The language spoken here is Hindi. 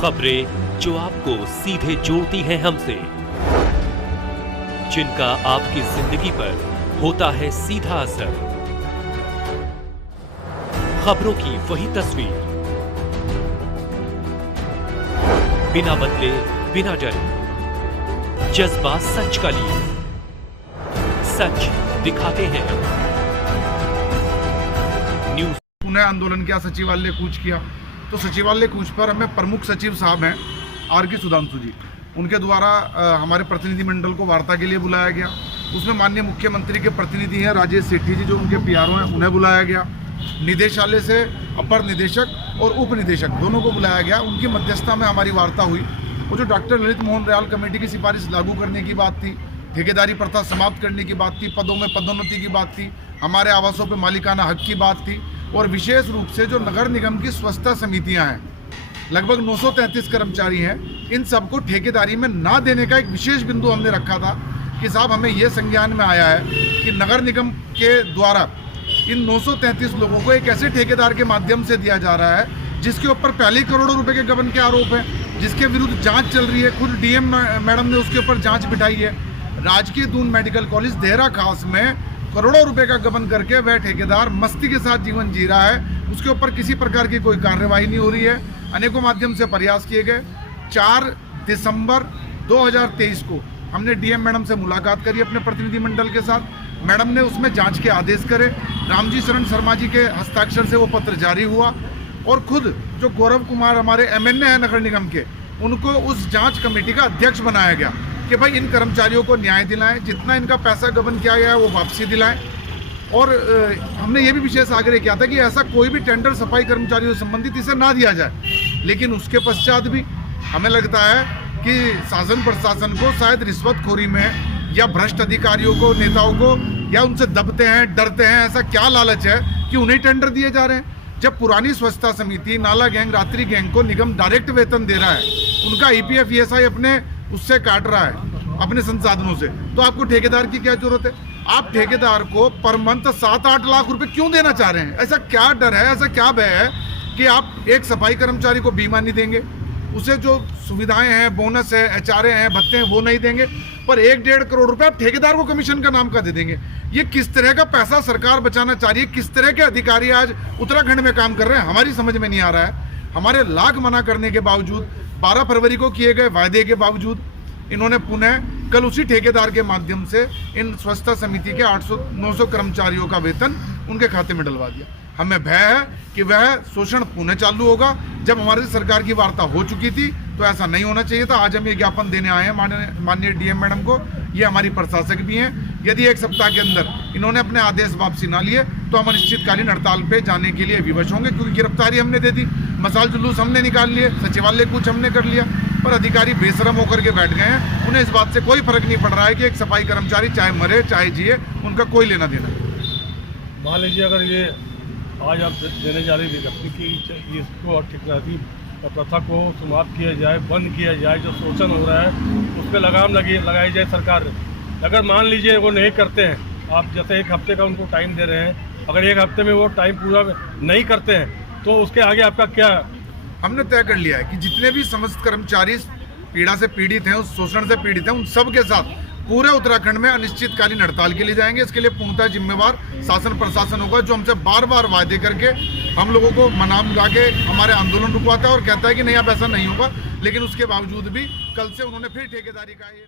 खबरें जो आपको सीधे जोड़ती हैं हमसे, जिनका आपकी जिंदगी पर होता है सीधा असर। खबरों की वही तस्वीर, बिना बदले बिना डरे, जज्बा सच का लिए, सच दिखाते हैं हम। न्यूज पुनः आंदोलन किया, सचिवालय कूच किया। तो सचिवालय कूच पर हमें प्रमुख सचिव साहब हैं आर.के. सुधांशु जी, उनके द्वारा हमारे प्रतिनिधिमंडल को वार्ता के लिए बुलाया गया। उसमें माननीय मुख्यमंत्री के प्रतिनिधि हैं राजेश सेठी जी, जो उनके पीआरओ हैं, उन्हें बुलाया गया। निदेशालय से अपर निदेशक और उप निदेशक दोनों को बुलाया गया। उनकी मध्यस्थता में हमारी वार्ता हुई। वो जो doctor Lalit Mohan royal committee की सिफारिश लागू करने की बात थी, ठेकेदारी प्रथा समाप्त करने की बात थी, पदों में पदोन्नति की बात थी, हमारे आवासों पर मालिकाना हक की बात थी, और विशेष रूप से जो नगर निगम की स्वच्छता समितियां हैं, लगभग 933 कर्मचारी हैं, इन सबको ठेकेदारी में ना देने का एक विशेष बिंदु हमने रखा था कि साहब हमें ये संज्ञान में आया है कि नगर निगम के द्वारा इन 933 लोगों को एक ऐसे ठेकेदार के माध्यम से दिया जा रहा है जिसके ऊपर पहले करोड़ों रुपए के गबन के आरोप हैं, जिसके विरुद्ध जांच चल रही है। खुद डीएम मैडम ने उसके ऊपर जांच बिठाई है। राजकीय दून मेडिकल कॉलेज देहरा खास में करोड़ों रुपए का गबन करके वह ठेकेदार मस्ती के साथ जीवन जी रहा है। उसके ऊपर किसी प्रकार की कोई कार्रवाई नहीं हो रही है। अनेकों माध्यम से प्रयास किए गए। 4 दिसंबर 2023 को हमने डीएम मैडम से मुलाकात करी अपने प्रतिनिधिमंडल के साथ। मैडम ने उसमें जांच के आदेश करे। रामजी शरण शर्मा जी के हस्ताक्षर से वो पत्र जारी हुआ, और खुद जो गौरव कुमार हमारे एमएनए हैं नगर निगम के, उनको उस जांच कमेटी का अध्यक्ष बनाया गया कि भाई इन कर्मचारियों को न्याय दिलाएं, जितना इनका पैसा गबन किया गया है वो वापसी दिलाएं। और हमने ये भी विशेष आग्रह किया था कि ऐसा कोई भी टेंडर सफाई कर्मचारियों से संबंधित इसे ना दिया जाए। लेकिन उसके पश्चात भी हमें लगता है कि शासन प्रशासन को शायद रिश्वतखोरी में या भ्रष्ट अधिकारियों को, नेताओं को, या उनसे दबते हैं, डरते हैं, ऐसा क्या लालच है कि उन्हें टेंडर दिए जा रहे हैं। जब पुरानी स्वच्छता समिति, नाला गैंग, रात्रि गैंग को निगम डायरेक्ट वेतन दे रहा है, उनका ईपीएफ ईएसआई अपने उससे काट रहा है अपने संसाधनों से, तो आपको ठेकेदार की क्या जरूरत है? आप ठेकेदार को पर मंथ 7-8 लाख रुपए क्यों देना चाह रहे हैं? ऐसा क्या डर है, ऐसा क्या भय है कि आप एक सफाई कर्मचारी को बीमा नहीं देंगे, उसे जो सुविधाएं हैं, बोनस है, एचआरए हैं, भत्ते हैं, वो नहीं देंगे, पर 1-1.5 करोड़ रुपए आप ठेकेदार को कमीशन का नाम का दे देंगे? ये किस तरह का पैसा सरकार बचाना चाह रही है? किस तरह के अधिकारी आज उत्तराखंड में काम कर रहे हैं, हमारी समझ में नहीं आ रहा है। हमारे लाख मना करने के बावजूद, 12 फरवरी को किए गए वायदे के बावजूद, इन्होंने पुनः कल उसी ठेकेदार के माध्यम से इन स्वच्छता समिति के 800-900 कर्मचारियों का वेतन उनके खाते में डलवा दिया। हमें भय है कि वह शोषण पुनः चालू होगा। जब हमारे सरकार की वार्ता हो चुकी थी तो ऐसा नहीं होना चाहिए था। आज हम ये ज्ञापन देने आए हैं माननीय डीएम मैडम को। ये हमारी प्रशासक भी हैं। यदि 1 सप्ताह के अंदर इन्होंने अपने आदेश वापसी ना लिए तो हम अनिश्चितकालीन हड़ताल पे जाने के लिए विवश होंगे, क्योंकि गिरफ्तारी हमने दे दी, मसाल जुलूस हमने निकाल लिए, सचिवालय कुछ हमने कर लिया, पर अधिकारी बेशरम होकर के बैठ गए हैं। उन्हें इस बात से कोई फर्क नहीं पड़ रहा है कि एक सफाई कर्मचारी चाहे मरे चाहे जिए, उनका कोई लेना देना। मान लीजिए अगर ये आज आप देने जा रही विज्ञप्ति की इसको ठेकेदारी प्रथा को समाप्त किया जाए, बंद किया जाए, जो शोषण हो रहा है उस पर लगाम लगाई जाए सरकार। अगर मान लीजिए वो नहीं करते हैं, आप जैसे 1 हफ्ते का उनको टाइम दे रहे हैं, अगर 1 हफ्ते में वो टाइम पूरा नहीं करते हैं तो उसके आगे आपका क्या? हमने तय कर लिया है कि जितने भी समस्त कर्मचारी पीड़ा से पीड़ित हैं, उस शोषण से पीड़ित हैं, उन सब के साथ पूरे उत्तराखंड में अनिश्चितकालीन हड़ताल के लिए जाएंगे। इसके लिए पूर्णतः जिम्मेवार शासन प्रशासन होगा, जो हमसे बार-बार वादे करके हम लोगों को मनाम गा के हमारे आंदोलन रुकवाता है और कहता है कि नहीं अब ऐसा नहीं होगा। लेकिन उसके बावजूद भी कल से उन्होंने फिर ठेकेदारी का ये